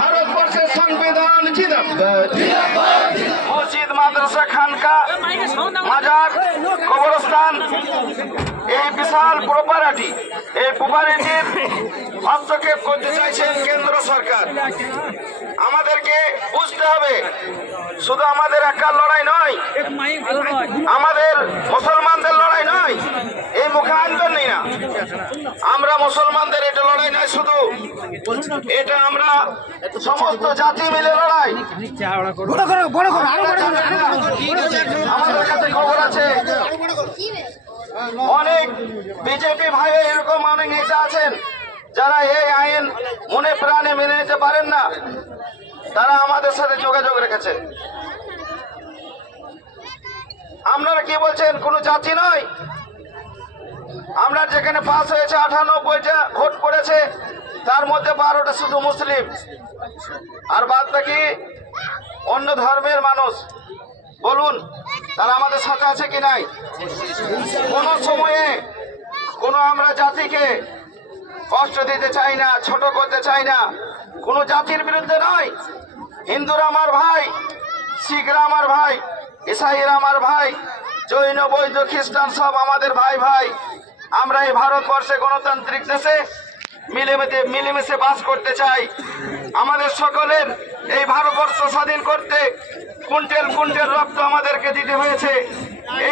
ভারতবর্ষের সংবিধান জিন্দাবাদ। মসজিদ, মাদ্রাসা, খানকা, মাজার, কবরস্থান, এই বিশাল প্রপার্টি, এই প্রপার্টির হস্তক্ষেপ করতে চাইছেন কেন্দ্র সরকার। আমাদেরকে বুঝতে হবে, শুধু আমাদের একার লড়াই নয়, আমাদের মুসলমানদের লড়াই নয়। এই মুখে আনবেন না, আমরা মুসলমানদের এটা লড়াই নয় শুধু, এটা আমরা সমস্ত জাতি মিলে লড়াই। আমাদের কাছে খবর আছে অনেক বিজেপি ভাই এরকম অনেক নেতা আছেন যারা এই আইন মনে প্রাণে মেনে নিতে পারেন না, তারা আমাদের সাথে যোগাযোগ রেখেছে। আপনারা কি বলছেন? কোন জাতি নয়। আমরা যেখানে পাস হয়েছে 98টা ভোট পড়েছে, তার মধ্যে 12টা শুধু মুসলিম, আর বাদ বাকি অন্য ধর্মের মানুষ। বলুন তারা আমাদের সাথে আছে কি নাই? কোন সময়ে কোনো আমরা জাতিকে কষ্ট দিতে চাই না, ছোট করতে চাই না, কোন জাতির বিরুদ্ধে নয়। হিন্দুরা আমার ভাই, শিখরা আমার ভাই, ইসাইরা আমার ভাই, জৈন, বৌদ্ধ, খ্রিস্টান সব আমাদের ভাই ভাই। আমরা এই ভারতবর্ষে গণতান্ত্রিক দেশে মিলেমিশে বাস করতে চাই। আমাদের সকলের এই ভারতবর্ষ স্বাধীন করতে কুইন্টেল কুইন্টেল রক্ত আমাদেরকে দিতে হয়েছে।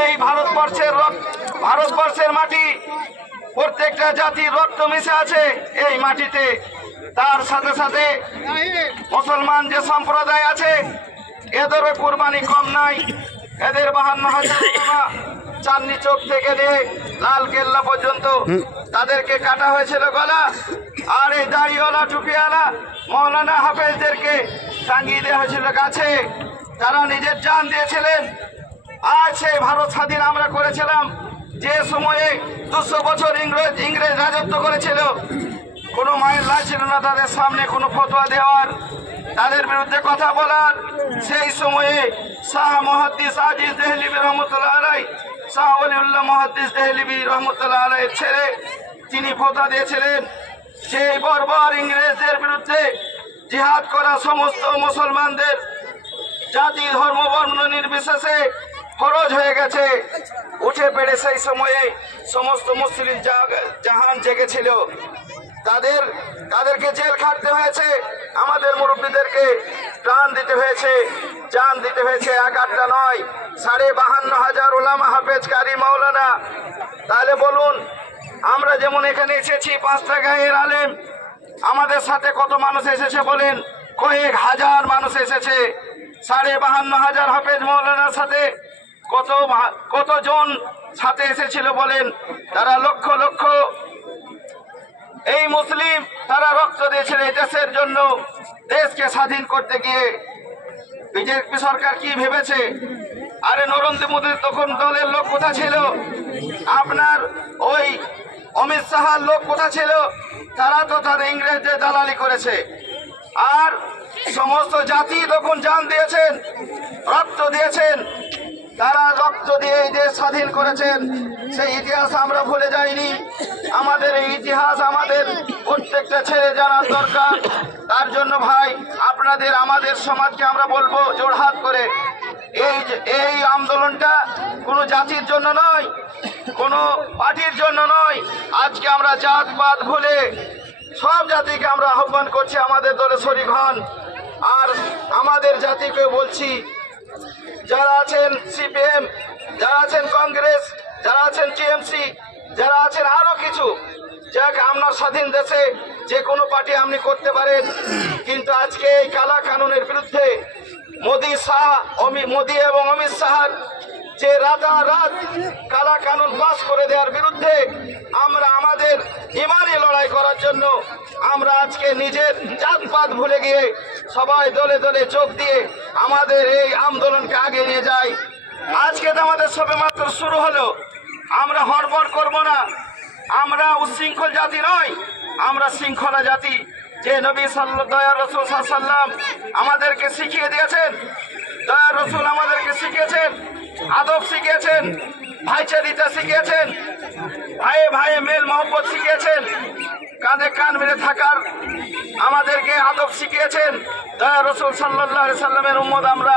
এই ভারতবর্ষের মাটি, প্রত্যেকটা জাতির রক্ত মিশে আছে এই মাটিতে। তার সাথে সাথে মুসলমান যে সম্প্রদায় আছে, এদেরও কুরবানি কম নাই। এদের 52,000 টাকা চাঁদনি চোখ থেকে নিয়ে লাল কেল্লা পর্যন্ত তাদেরকে কাটা হয়েছিল গলা। আর এই দাড়িওয়ালা টুপিওয়ালা মৌলানা হাফেজদেরকে টাঙ্গিয়ে দেওয়া হয়েছিল গাছে। তারা নিজের জান দিয়েছিলেন। আজ সেই ভারত স্বাধীন আমরা করেছিলাম যে সময়ে 200 বছর ইংরেজ রাজত্ব করেছিল। কোনো মায়ের লাল ছিল না তাদের সামনে কোনো ফতোয়া দেওয়ার, তাদের বিরুদ্ধে কথা বলার। সেই সময়ে শাহ মুহাদ্দিস আজিজ দেহলিবি রহমতুল্লাহ আলাইহি, শাহ ওলিউল্লাহ মুহাদ্দিস দেহলিবি রহমতুল্লাহ আলাইহির ছেলে, তিনি ফতোয়া দিয়েছিলেন সেই বর্বর ইংরেজদের বিরুদ্ধে জিহাদ করা সমস্ত মুসলমানদের জাতি, ধর্ম, বর্ণ নির্বিশেষে ফরজ হয়ে গেছে। উঠে পেড়ে সেই সময়ে সমস্ত মুসলিম জাহান জেগেছিল। তাদেরকে জেল খাটতে হয়েছে, আমাদের মুরব্বীদেরকে প্রাণ দিতে হয়েছে, জান দিতে হয়েছে। 1-8টা নয়, 52,500 ওলামা, হাফেজ, কারি, মাওলানা। তাহলে বলুন, আমরা যেমন এখানে এসেছি 5টা গায়ের আলেম, আমাদের সাথে কত মানুষ এসেছে বলেন? কয়েক হাজার মানুষ এসেছে। 52,500 হাফেজ মাওলানার সাথে কতজন সাথে এসেছিল বলেন? তারা লক্ষ লক্ষ এই মুসলিম, তারা রক্ত দিয়েছিল এই দেশের জন্য। দেশকে স্বাধীন করতে গিয়ে বিজেপি সরকার কি ভেবেছে? আরে নরেন্দ্র মোদীর তখন দলের লোক কোথা ছিল? আপনার ওই অমিত শাহর লোক কোথা ছিল? তারা তো তাদের ইংরেজদের দালালি করেছে। আর সমস্ত জাতি তখন জান দিয়েছেন, রক্ত দিয়েছেন। তারা রক্ত দিয়ে এই দেশ স্বাধীন করেছেন। সেই ইতিহাস আমরা ভুলে যাইনি। আমাদের এই ইতিহাস আমাদের প্রত্যেকটা ছেলে জানার দরকার। তার জন্য ভাই, আপনাদের আমাদের সমাজকে আমরা বলবো জোড়হাত করে, এই আন্দোলনটা কোনো জাতির জন্য নয়, কোনো পার্টির জন্য নয়। আজকে আমরা জাতপাত ভুলে সব জাতিকে আমরা আহ্বান করছি আমাদের দলে শরীক হন। আর আমাদের জাতিকে বলছি, যারা আছেন সিপিএম, যারা আছেন কংগ্রেস, যারা আছেন টিএমসি, যারা আছেন আরো কিছু, যাক আপনার স্বাধীন দেশে যে কোনো পার্টি আপনি করতে পারেন, কিন্তু আজকে এই কালা কানুনের বিরুদ্ধে মোদী এবং অমিত শাহর যে রাতারাত কালা কানুন পাস করে দেওয়ার বিরুদ্ধে আমরা আমাদের ইমানি লড়াই করার জন্য আমরা আজকে নিজের জাতপাত ভুলে গিয়ে সবাই দলে দলে যোগ দিয়ে আমাদের এই আন্দোলনকে আগে নিয়ে যাই। আজকে তো আমাদের সবে মাত্র শুরু হলো। আমরা হড়বড় করব না। আমরা উচ্ছৃঙ্খল জাতি নয়, আমরা শৃঙ্খলা জাতি। যে নবী দয়ার রাসূল সাল্লাল্লাহু আলাইহি ওয়াসাল্লাম আমাদেরকে শিখিয়ে দিয়েছেন, দয়ার রাসূল আমাদেরকে শিখিয়েছেন, আদব শিখিয়েছেন। ভাইচারিতা শিখিয়েছেন, ভাইয়ে ভাইয়ে মেল মহব্বত শিখিয়েছেন, কাঁধে কান মেরে থাকার আমাদেরকে আদব শিখিয়েছেন। দয়া রসুল সাল্লাল্লাহু আলাইহি সাল্লামের উম্মত আমরা।